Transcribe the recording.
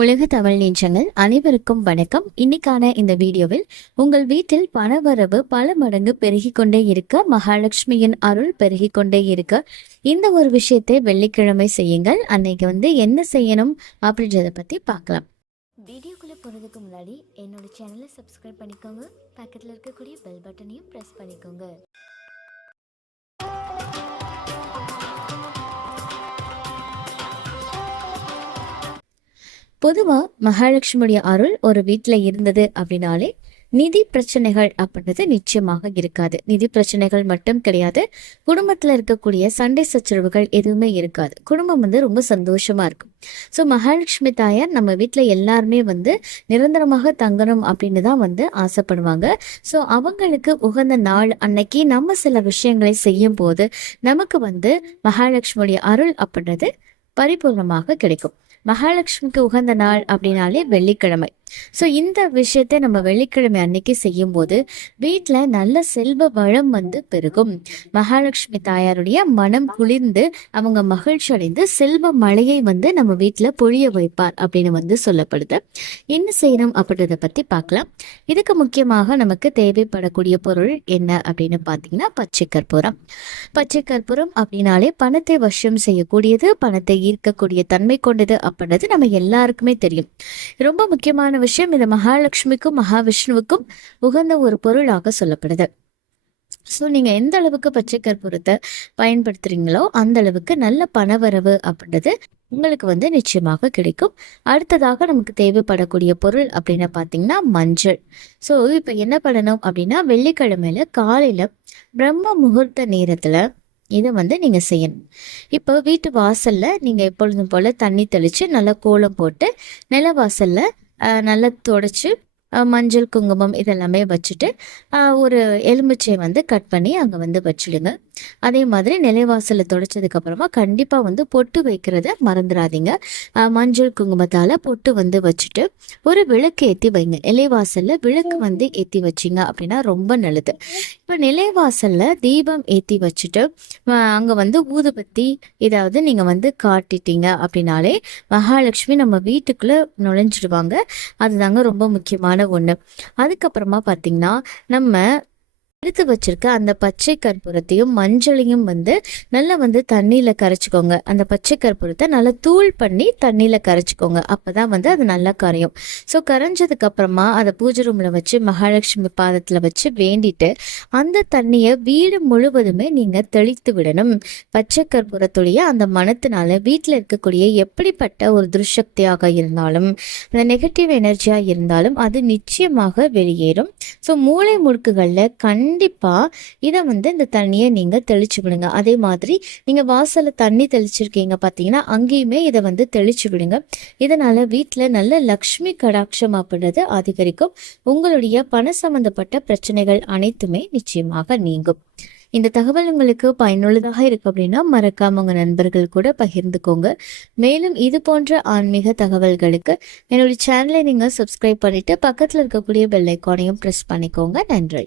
உலக தமிழ் நீச்சங்கள் அனைவருக்கும் வணக்கம். இன்னைக்கான இந்த வீடியோவில் உங்கள் வீட்டில் பணவரவு பல மடங்கு பெருகி கொண்டே இருக்க மகாலட்சுமியின் அருள் பெருகி கொண்டே இருக்க இந்த ஒரு விஷயத்தை வெள்ளிக்கிழமை செய்யுங்கள். அன்னைக்கு வந்து என்ன செய்யணும் அப்படின்றத பத்தி பார்க்கலாம். வீடியோக்குள்ள போறதுக்கு முன்னாடி என்னோட சேனலை சப்ஸ்கிரைப் பண்ணிக்கோங்க. பக்கத்தில் இருக்கக்கூடிய பெல் பட்டனையும் ப்ரெஸ் பண்ணிக்கோங்க. பொதுவா மகாலட்சுமியுடைய அருள் ஒரு வீட்டுல இருந்தது அப்படின்னாலே நிதி பிரச்சனைகள் அப்படின்றது நிச்சயமாக இருக்காது. நிதி பிரச்சனைகள் மட்டும் கிடையாது. குடும்பத்துல இருக்கக்கூடிய சண்டை சச்சரவுகள் எதுவுமே இருக்காது. குடும்பம் வந்து ரொம்ப சந்தோஷமா இருக்கும். ஸோ மகாலட்சுமி தாயார் நம்ம வீட்டில் எல்லாருமே வந்து நிரந்தரமாக தங்கணும் அப்படின்னு தான் வந்து ஆசைப்படுவாங்க. ஸோ அவங்களுக்கு உகந்த நாள் அன்னைக்கு நம்ம சில விஷயங்களை செய்யும் போது நமக்கு வந்து மகாலட்சுமியுடைய அருள் அப்படின்றது பரிபூர்ணமாக கிடைக்கும். மகாலட்சுமிக்கு உகந்த நாள் அப்படின்னாலே வெள்ளிக்கிழமை. ஸோ இந்த விஷயத்தை நம்ம வெள்ளிக்கிழமை அன்னைக்கு செய்யும் போது வீட்டில் நல்ல செல்வ வளம் வந்து பெருகும். மகாலட்சுமி தாயாருடைய மனம் குளிர்ந்து அவங்க மகிழ்ச்சி அடைந்து செல்வ மழையை வந்து நம்ம வீட்டில் பொழிய வைப்பார் அப்படின்னு வந்து சொல்லப்படுது. என்ன செய்யணும் அப்படின்றத பற்றி பார்க்கலாம். இதுக்கு முக்கியமாக நமக்கு தேவைப்படக்கூடிய பொருள் என்ன அப்படின்னு பார்த்தீங்கன்னா பச்சை கற்பூரம். பச்சை கற்பூரம் அப்படின்னாலே பணத்தை வசியம் செய்யக்கூடியது பணத்தை ஈர்க்கக்கூடிய தன்மை கொண்டது அப்படின்றது நம்ம எல்லாருக்குமே தெரியும். ரொம்ப முக்கியமான விஷயம் இது மகாலட்சுமிக்கும் மகாவிஷ்ணுவுக்கும் உகந்த ஒரு பொருளாக சொல்லப்படுது. ஸோ நீங்கள் எந்த அளவுக்கு பச்சை கற்பூரத்தை பயன்படுத்துறீங்களோ அந்த அளவுக்கு நல்ல பணவரவு அப்படின்றது உங்களுக்கு வந்து நிச்சயமாக கிடைக்கும். அடுத்ததாக நமக்கு தேவைப்படக்கூடிய பொருள் அப்படின்னு பார்த்தீங்கன்னா மஞ்சள். ஸோ இப்போ என்ன பண்ணணும் அப்படின்னா வெள்ளிக்கிழமையில காலையில் பிரம்ம முகூர்த்த நேரத்தில் இதை வந்து நீங்கள் செய்யணும். இப்போ வீட்டு வாசலில் நீங்கள் எப்பொழுதும் போல் தண்ணி தெளித்து நல்லா கோலம் போட்டு நில வாசலில் நல்லா தொடச்சி மஞ்சள் குங்குமம் இதெல்லாமே வச்சுட்டு ஒரு எலுமிச்சை வந்து கட் பண்ணி அங்கே வந்து வச்சுடுங்க. அதே மாதிரி நிலைவாசலில் தொடச்சதுக்கு அப்புறமா கண்டிப்பாக வந்து பொட்டு வைக்கிறத மறந்துடாதீங்க மஞ்சள் குங்குமத்தால் பொட்டு வந்து வச்சுட்டு ஒரு விளக்கு ஏற்றி வைங்க. நிலைவாசலில் விளக்கு வந்து ஏற்றி வச்சிங்க அப்படின்னா ரொம்ப நல்லது. இப்போ நிலைவாசலில் தீபம் ஏற்றி வச்சுட்டு அங்கே வந்து ஊதுபத்தி ஏதாவது நீங்கள் வந்து காட்டிட்டீங்க அப்படின்னாலே மகாலட்சுமி நம்ம வீட்டுக்குள்ளே நுழைஞ்சிடுவாங்க. அதுதாங்க ரொம்ப முக்கியமான ஒன்று அதுக்கப்புறமா பார்த்தீங்கன்னா நம்ம எடுத்து வச்சிருக்க அந்த பச்சை கற்பூரத்தையும் மஞ்சளையும் வந்து நல்லா வந்து தண்ணியில் கரைச்சிக்கோங்க. அந்த பச்சை கற்பூரத்தை நல்லா தூள் பண்ணி தண்ணியில் கரைச்சிக்கோங்க. அப்போ தான் வந்து அது நல்லா கரையும். ஸோ கரைஞ்சதுக்கு அப்புறமா அதை பூஜை ரூமில் வச்சு மகாலட்சுமி பாதத்தில் வச்சு வேண்டிட்டு அந்த தண்ணியை வீடு முழுவதுமே நீங்கள் தெளித்து விடணும். பச்சை கற்பூரத்துடைய அந்த மனத்தினால வீட்டில் இருக்கக்கூடிய எப்படிப்பட்ட ஒரு துர்சக்தியாக இருந்தாலும் அந்த நெகட்டிவ் எனர்ஜியாக இருந்தாலும் அது நிச்சயமாக வெளியேறும். ஸோ மூளை முழுக்குகளில் கண் கண்டிப்பாக இதை வந்து இந்த தண்ணியை நீங்கள் தெளிச்சு விடுங்க. அதே மாதிரி நீங்கள் வாசலில் தண்ணி தெளிச்சிருக்கீங்க பார்த்தீங்கன்னா அங்கேயுமே இதை வந்து தெளிச்சு விடுங்க. இதனால் வீட்டில் நல்ல லக்ஷ்மி கடாட்சம் அப்படின்றது அதிகரிக்கும். உங்களுடைய பண சம்பந்தப்பட்ட பிரச்சனைகள் அனைத்துமே நிச்சயமாக நீங்கும். இந்த தகவல் உங்களுக்கு பயனுள்ளதாக இருக்கு அப்படின்னா மறக்காம உங்க நண்பர்கள் கூட பகிர்ந்துக்கோங்க. மேலும் இது போன்ற ஆன்மீக தகவல்களுக்கு என்னுடைய சேனலை நீங்க சப்ஸ்கிரைப் பண்ணிட்டு பக்கத்தில் இருக்கக்கூடிய பெல் ஐக்கானையும் ப்ரெஸ் பண்ணிக்கோங்க. நன்றி.